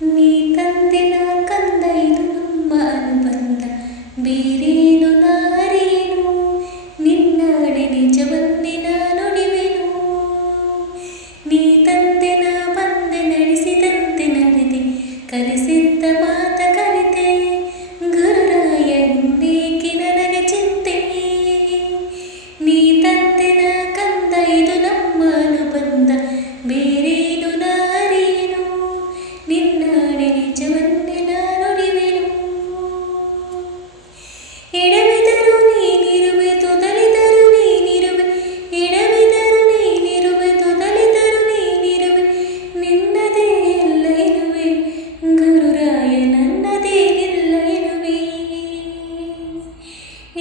ನೀ ತಂದಿನ ಕಂದ ಇದು ನಮ್ಮ ಅನುಬಂಧ, ಬೇರೇನು ನಾರೇನು ನಿನ್ನಾಡೆ ನಿಜವನ್ನೇ ನುಡಿವೆನು. ನೀ ತಂದೆನ ಬಂದೆ ನಡೆಸಿದಂತೆ ನಡೆದೆ, ಕಲಿಸಿದ್ದ ಮಾತ ಕಲಿತೆ, ಗುರುರಾಯ ಇನ್ನೇಕೆ ನನಗೆ ಚಿಂತೆ. ನೀ ತಂದೆನ ಕಂದ ಇದು ನಮ್ಮ ಅನುಬಂಧ, ಬೇರೇನು ನಾರೇನು ನಿನ್ನಾಡೆ ನಿಜವನ್ನೇ ನುಡಿವೆನು. ಎಡವಿದರು ನೀನಿರುವೆ, ತೊದಲಿದರು ನೀನಿರುವೆ, ಎಡವಿದರು ನೀನಿರುವೆ, ತೊದಲಿದರು ನೀನಿರುವೆ, ನಿನ್ನದೇ ಎಲ್ಲ ಇರುವೆ, ಗುರುರಾಯ ನನ್ನದೇ ಇಲ್ಲ ಇರುವೆ.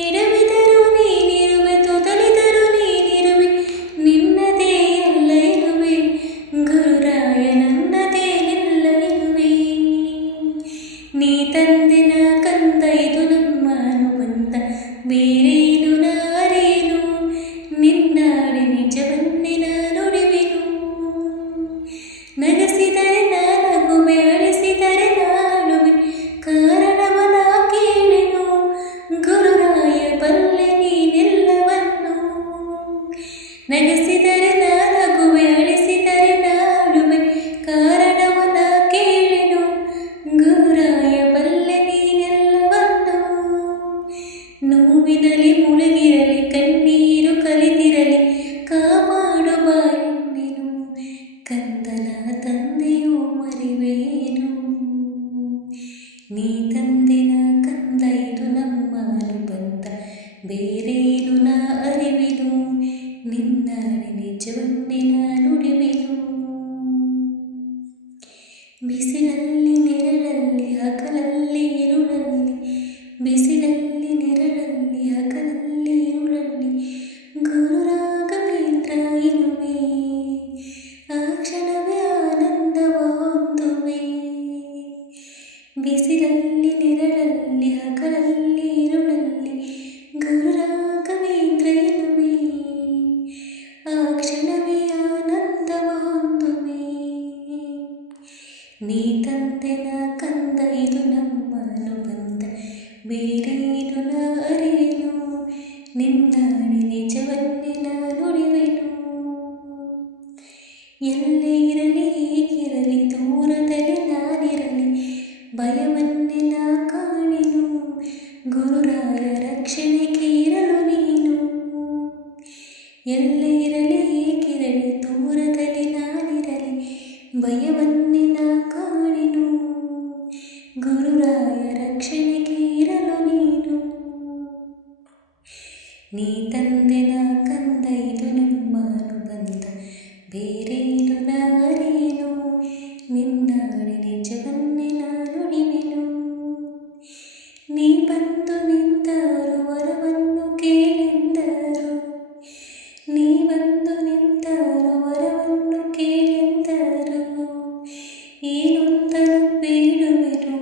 ಎಡವಿದರು ನೀನಿರುವೆ, ತೊದಲಿದರು ನೀನಿರುವೆ, ನಿನ್ನದೇ ಎಲ್ಲ ಇರುವೆ, ಗುರುರಾಯ ನನ್ನದೇ ಇಲ್ಲ ಇರುವೆ. ನೀ ತಂದಿನ ಕಂದ ಇದು ನಮ್ಮ ಅನುಬಂಧ, ಬೇರೇನು ನಾರೇನು ನಿನ್ನಾಡೆ ನಿಜವನ್ನೇ ನುಡಿವೆನು. ನಗಿಸಿದರೆ ನಾನಗುವೆ, ಅಳಿಸಿದರೆ ನಾಡುವೆ, ಕಾರಣವನ ಕೇಳೆನು, ಗುರುರಾಯ ಬಲ್ಲೆ ನೀನೆಲ್ಲವನ್ನು. ನಗಿಸಿದರೆ ನಾನಗುವೆ, ಅಳಿಸಿದರೆ ನಾಡುವೆ, ಕಾರಣವನ ಕೇಳೆನು, ಗುರುರಾಯ ಬಲ್ಲೆ ನೀನೆಲ್ಲವನ್ನು. ನೋವಿನಲ್ಲಿ ಮುಳುಗಿರಲಿ, ಕಣ್ಣೀರು ಕಲಿತಿರಲಿ, ಕಾಪಾಡು ಬಾಳೆಂದೆನು, ಕಂದನ ತಂದೆಯೂ ಮರಿವೇನು. ನೀ ತಂದಿನ ಕಂದ ಇದು ನಮ್ಮ ಅನುಬಂಧ, ಬೇರೇನು ನಾ ಅರಿವೆನು, ನಿನ್ನಾಡೆ ನಿಜವನ್ನೇ ನುಡಿವೆನು. ಬಿಸಿಲಲ್ಲಿ ನೆರಳಲ್ಲಿ ಹಗಲಲ್ಲಿ ಇರುಳಲ್ಲಿ, ಬಿಸಿಲಲ್ಲಿ ನೆರಳಲ್ಲಿ ಹಗಲಲ್ಲಿ ಇರುಳಲ್ಲಿ, ಗುರು ರಾಘವೇಂದ್ರ ಇರುವೆ, ಆ ಕ್ಷಣವೇ ಆನಂದವ ಹೊಂದುವೆ. ಬಿಸಿಲಲ್ಲಿ ನೆರಳಲ್ಲಿ ಹಗಲಲ್ಲಿ ಇರುಳಲ್ಲಿ, ಗುರು ರಾಘವೇಂದ್ರ ಇರುವೆ, ಆ ಕ್ಷಣವೇ ಆನಂದವ ಹೊಂದುವೆ. ನೀ ತಂದೆನ ಕಂದ ಇದು ನಮ್ಮ ಅನುಬಂಧ, ಬೇರೇನು ನಾ ಅರಿವೆನು, ನಿನ್ನಾಡೆ ನಿಜವನ್ನೇ ನುಡಿವೆನು. ಎಲ್ಲೇ ಇರಲಿ ಹೇಗಿರಲಿ, ದೂರದಲ್ಲಿ ನಾನಿರಲಿ, ಭಯವನ್ನೇ ನಾ ಕಾಣೆನು, ಗುರುರಾಯ ರಕ್ಷಣೆಗೆ ಇರಲು ನೀನು. ಎಲ್ಲೇ ಇರಲಿ ಹೇಗಿರಲಿ, ದೂರದಲ್ಲಿ ನಾನಿರಲಿ, ಭಯವನ್ನೇ ನಾ ಕಾಣೆನು, ಗುರುರಾಯ ರಕ್ಷಣೆಗೆ ಇರಲು ನೀನು. ನೀ ತಂದೆನ ಕಂದ ಇದು ನಮ್ಮ ಅನುಬಂಧ, ಬೇರೇನು ನಾರೇನು ನಿನ್ನಾಡೆ ನಿಜವನ್ನೇ ನುಡಿವೆನು. ನೀ ಬಂದು ನಿಂತರು ವರವನ್ನು ಕೇಳೆಂದರು, ನೀ ಬಂದು ನಿಂತರು ವರವನ್ನು ಕೇಳೆಂದರು, ಏನೊಂದನ್ನು ಬೇಡುವೆನು,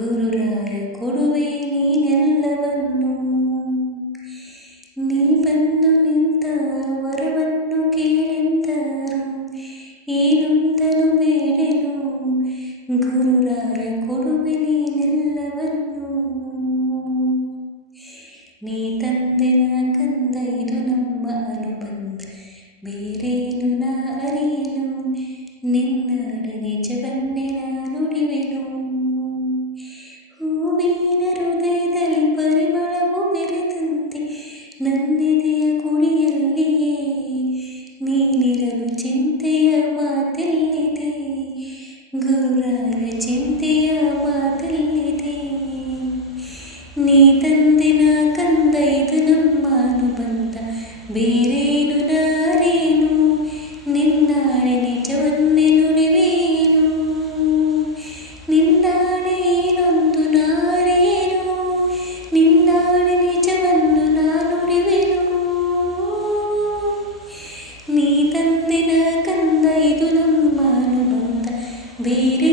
ಗುರುರಾಯ ಕೊಡುವೆ ನೀನೆಲ್ಲವನ್ನು. ನೀ ಬಂದು ನಿಂತರು ವರವನ್ನು ಕೇಳೆಂದರು, ಏನೊಂದನ್ನು ಬೇಡೆನು, ಗುರುರಾಯ ಕೊಡುವೆ ನೀನೆಲ್ಲವನ್ನು. ನೀ ತಂದೆನ ಕಂದ ಇದು ನಮ್ಮ ಅನುಬಂಧ, ಬೇರೇನು ನಾ ಅರಿಯೆನು, ನಿನ್ನಾಡೆ ನಿಜವನ್ನೇ ನುಡಿವೆನು. ಹೂವಿನ ಹೃದಯದಲ್ಲಿ ಪರಿಮಳವು ಬೆರೆತಂತೆ, ನನ್ನೆದೆಯ ಗುಡಿಯಲ್ಲಿಯೇ ನೀನಿರಲು ಚಿಂತೆಯ ಮಾತೆಲ್ಲಿದೆ, ಗುರುರಾಯ ಚಿಂತೆಯ ಮಾತೆಲ್ಲಿದೆ. ನೀ ತಂದಿನ ಕಂದ ಇದು ನಮ್ಮ ಅನುಬಂಧ, ಬೇರೇನು ನಾರೇನು ನಿನ್ನಾಡೆ ನಿಜವನ್ನೇ ನುಡಿವೇನು. ನಿನ್ನಾಡೆ ಏನೊಂದು ನಾರೇನು, ನಿನ್ನಾಡೆ ನಿಜವನ್ನು ನಾ ನುಡಿವೆನು. ನೀ ತಂದಿನ ಕಂದ ಇದು ನಮ್ಮ ಅನುಬಂಧ, ಬೇರೆ